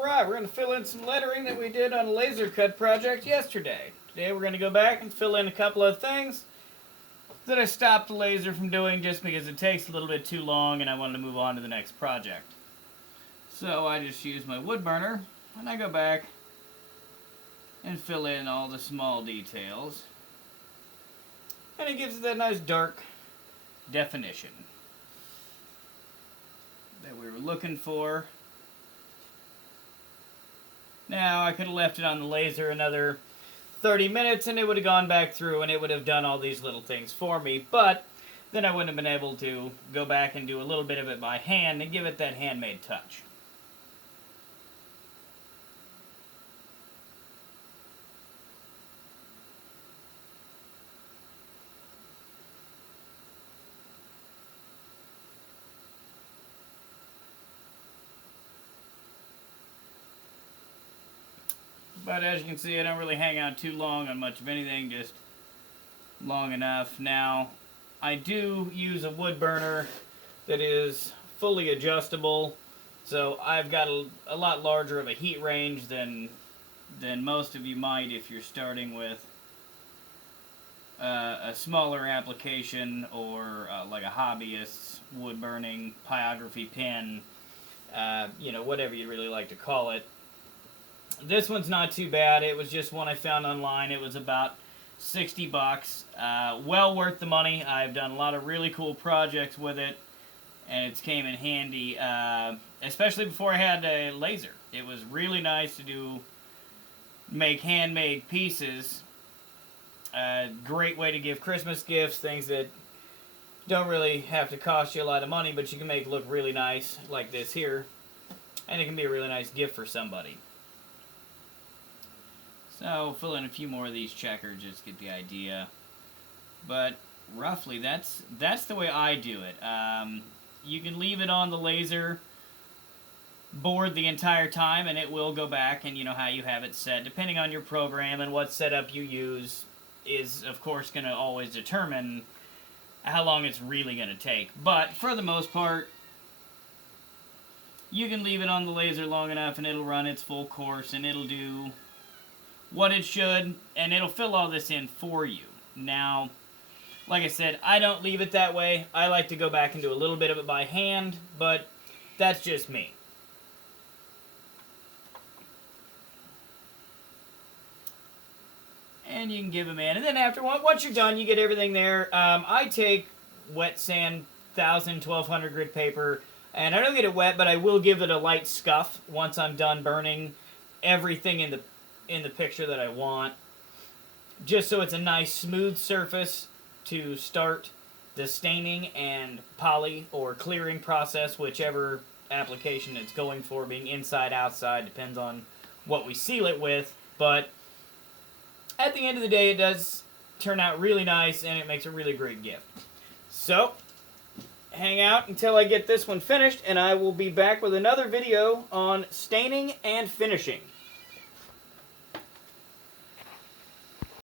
Alright, we're going to fill in some lettering that we did on a laser cut project yesterday. Today we're going to go back and fill in a couple of things that I stopped the laser from doing just because it takes a little bit too long and I wanted to move on to the next project. So I just use my wood burner and I go back and fill in all the small details. And it gives it that nice dark definition that we were looking for. Now, I could have left it on the laser another 30 minutes and it would have gone back through and it would have done all these little things for me, but then I wouldn't have been able to go back and do a little bit of it by hand and give it that handmade touch. But as you can see, I don't really hang out too long on much of anything, just long enough. Now, I do use a wood burner that is fully adjustable, so I've got a lot larger of a heat range than most of you might if you're starting with a smaller application or like a hobbyist's wood burning pyrography pen, you know, whatever you really like to call it. This one's not too bad. It was just one I found online. It was about 60 bucks. Well worth the money. I've done a lot of really cool projects with it, and it's came in handy, especially before I had a laser. It was really nice to make handmade pieces. Great way to give Christmas gifts, things that don't really have to cost you a lot of money, but you can make look really nice, like this here, and it can be a really nice gift for somebody. So, fill in a few more of these checkers, just get the idea. But, roughly, that's the way I do it. You can leave it on the laser board the entire time, and it will go back, and you know how you have it set. Depending on your program and what setup you use is, of course, going to always determine how long it's really going to take. But, for the most part, you can leave it on the laser long enough, and it'll run its full course, and it'll do what it should, and it'll fill all this in for you. Now, like I said, I don't leave it that way. I like to go back and do a little bit of it by hand, but that's just me. And you can give them in, and then after, once you're done, you get everything there. I take wet sand, 1,000, 1,200 grit paper, and I don't get it wet, but I will give it a light scuff once I'm done burning everything in the picture that I want, just so it's a nice smooth surface to start the staining and poly or clearing process, whichever application it's going for, being inside, outside, depends on what we seal it with. But at the end of the day, it does turn out really nice and it makes a really great gift. So, hang out until I get this one finished and I will be back with another video on staining and finishing.